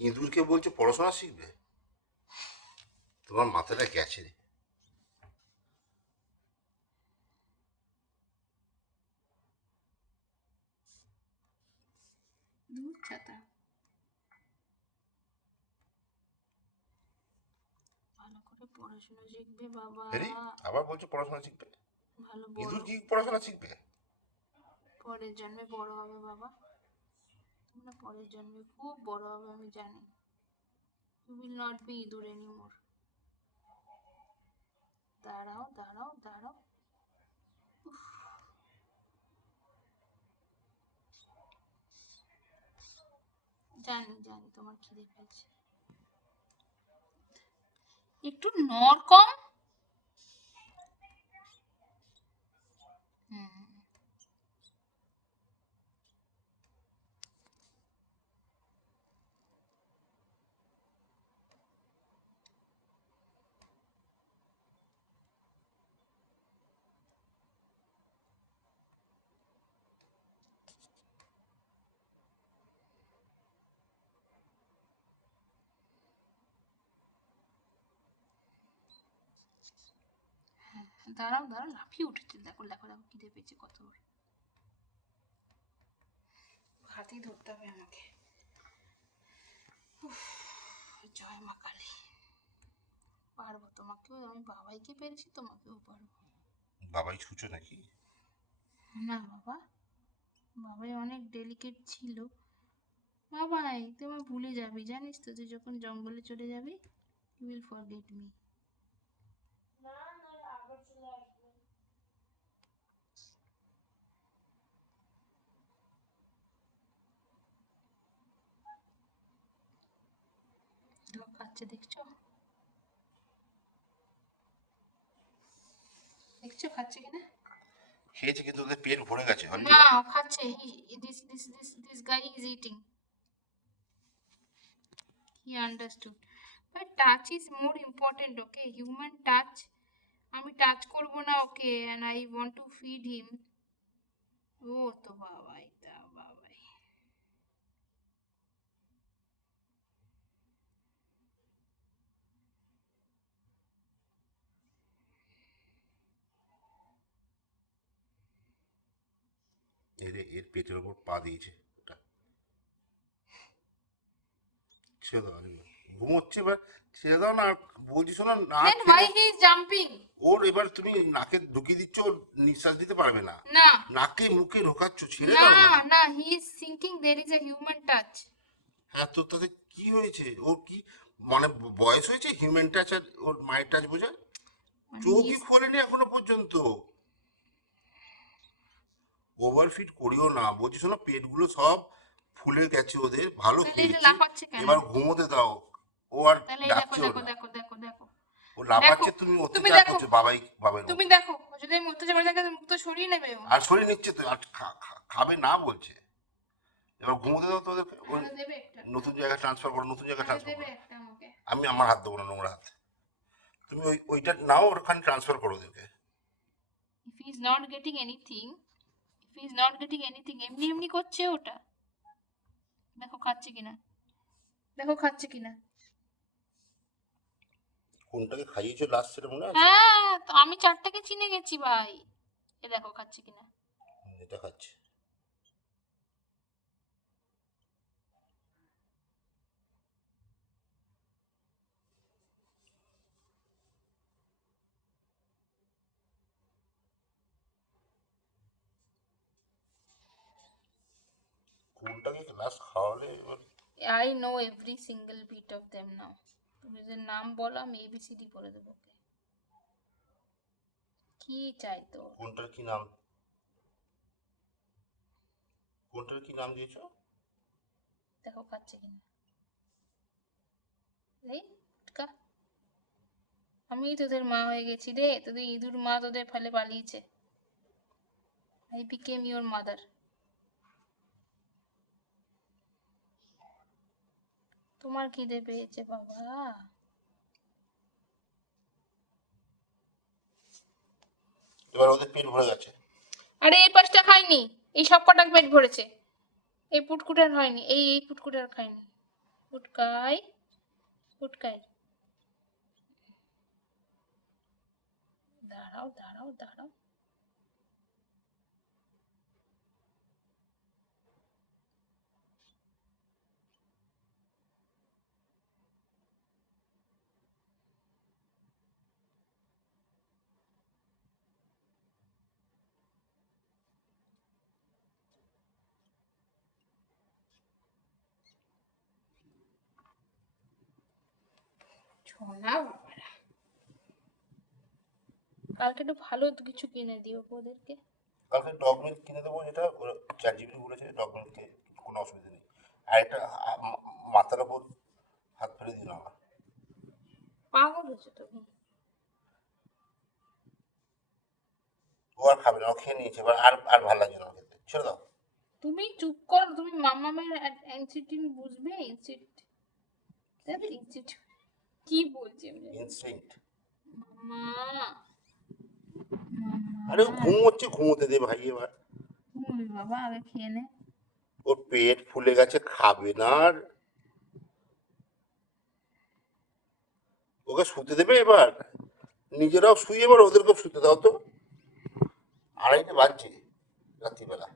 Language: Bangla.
ইঁদুরকে বলছো পড়াশোনা শিখবে? তোমার মাথাটা গেছে রে। দূর ছাতা। ভালো করে পড়াশোনা শিখবে বাবা। আরে আবার বলছো পড়াশোনা শিখবে? ভালো বড় ইঁদুর কি পড়াশোনা শিখবে? পরের জন্মে বড় হবে বাবা। তোমরা পরের জন্মে খুব বড় হবে আমি জানি। You will not be ইঁদুর anymore. দাঁড়াও দাঁড়াও দাঁড়াও। জানি জানি তোমার খিদে পেয়েছে। একটু নড় কম। হুম, দাঁড়াও দাঁড়াও, লাফিয়ে উঠেছে। দেখো দেখো দেখো খিদে পেয়েছে কত ওর। হাতেই ধরতে হবে আমাকে। জয় মা কালী। পারবো, তোমাকেও আমি বাবাইকে পেরেছি, তোমাকেও পারবো। বাবাই ছুঁচো নাকি? না বাবা, বাবাই অনেক ডেলিকেট ছিল। বাবাই তোমায় ভুলে যাবি জানিস তো, তুই যখন জঙ্গলে চলে যাবি ইউ উইল ফরগেট মি। খাচ্ছে দেখছো, দেখছো খাচ্ছে কিনা? খেয়েছে কিন্তু ওদের পেট ভরে গেছে অলরেডি। না খাচ্ছে। This guy is eating. He understood. But touch is more important, okay? Human touch. আমি টাচ করব না ওকে, and I want to feed him. ও তো বাবাই তা বাবাই। এর পেটের ওপর পা দিয়েছে ওটা। ছেড়ে দাও, ঘুমোচ্ছে এবার। ছেড়ে দাও না। আর বলছি শোনো না, Then why he is jumping? ওর এবার তুমি নাকে ঢুকিয়ে দিচ্ছ, ওর নিঃশ্বাস দিতে পারবে না। না নাকে মুখে ঢোকাচ্ছ, ছেড়ে না দাও না। না, he is thinking there is a human touch. হ্যাঁ, তো তাতে কি হয়েছে? ওর কি মানে বয়স হয়েছে হিউম্যান টাচ আর ওর মায়ের টাচ বোঝার? মানে চোখই খোলেনি এখনো পর্যন্ত। ওভারফিট করিও না, বলছি শোনো, পেটগুলো সব ফুলে গেছে ওদের, ভালো তাহলে এটা খেয়েছে। লাফাচ্ছে কেন? এবার ঘুমোতে দাও। ও আর তাহলে এই দেখো ডাকছেও দেখো না। দেখো দেখো দেখো ও দেখো, লাফাচ্ছে, তুমি তুমি অত্যাচার দেখো, করছো বাবাই বাবার তুমি মতো। দেখো ও যদি আমি অত্যাচার করে থাকে মুখ তো সরিয়ে নেবে ও। আর সরিয়ে নিচ্ছে তো, আর খাবে না বলছে। এবার ঘুমোতে দাও তো ওদেরকে। ওই তাহলে দেবে একটা, নতুন জায়গায় ট্রান্সফার করো, নতুন জায়গায় তাহলে ট্রান্সফার দেবে করো। একটা আমাকে। আমি আমার হাত দেবো না, নোংরা হাত। তুমি ওইটা নাও, ওখানে ট্রান্সফার করো ওদেরকে। If he is not getting anything, if he is not getting anything, এমনি এমনি করছে ওটা। দেখো খাচ্ছে কিনা, দেখো খাচ্ছে কিনা। কোনটাকে খাইয়েছো লাস্ট সেটা মনে আছে? হ্যাঁ তো আমি চারটাকে চিনে গেছি ভাই। এ দেখো খাচ্ছে কিনা। এটা খাচ্ছে। কোনটাকে লাস্ট খাওয়ালে এবার? I know every single bit of them now. তুমি যে নাম বলো আমি এবিসিডি বলে দেবো ওকে। কি চাই তো? কোনটার কি নাম? কোনটার কি নাম দিয়েছো? দেখো খাচ্ছে কিনা। এই কা, আমি তোদের মা হয়ে গেছি রে, তোদের ইঁদুর মা তোদের ফেলে পালিয়েছে। I became your mother. তোমার খিদে পেয়েছে বাবা? এবার ওদের পেট ভরে গেছে। আরে এই পাঁচটা খাইনি, এই সব কটা পেট ভরেছে। এই পুটকুটার হয়নি, এই পুটকুটার খাইনি। ও ফুটকাই ফুটকাই, দাঁড়াও দাঁড়াও দাঁড়াও। ছোনা বাবারা, কালকে একটু ভালো কিছু কিনে দিও ওদেরকে। কালকে ডগ মিল্ক কিনে দেবো, যেটা চ্যাট জিপিটি বলেছে ডগ মিল্কে কোনো অসুবিধা নেই। আর একটা মাথার ওপর হাত ফেলে দিল আমার। পাগল হয়েছো তুমি। ও আর খাবে না, ও খেয়ে নিয়েছে এবার, আর আর ভালো লাগছে না ওর খেতে, ছেড়ে দাও। তুমি চুপ করো, তুমি মামামের ইনস্টিটিউট বুঝবে, ইনস্টিটিউট কি বলছি আমি জানি না। ইনস্টিংক্ট। মামা, আরে ও ঘুমোচ্ছে, ঘুমোতে দে ভাই এবার। ঘুমোবে বাবা, আগে খেয়ে নে। ওর পেট ফুলে গেছে, খাবে না আর। ওকে শুতে দেবে এবার, নিজেরাও শুয়ে, এবার ওদেরকেও শুতে দাও তো। 2:30 বাজছে রাত্রিবেলা।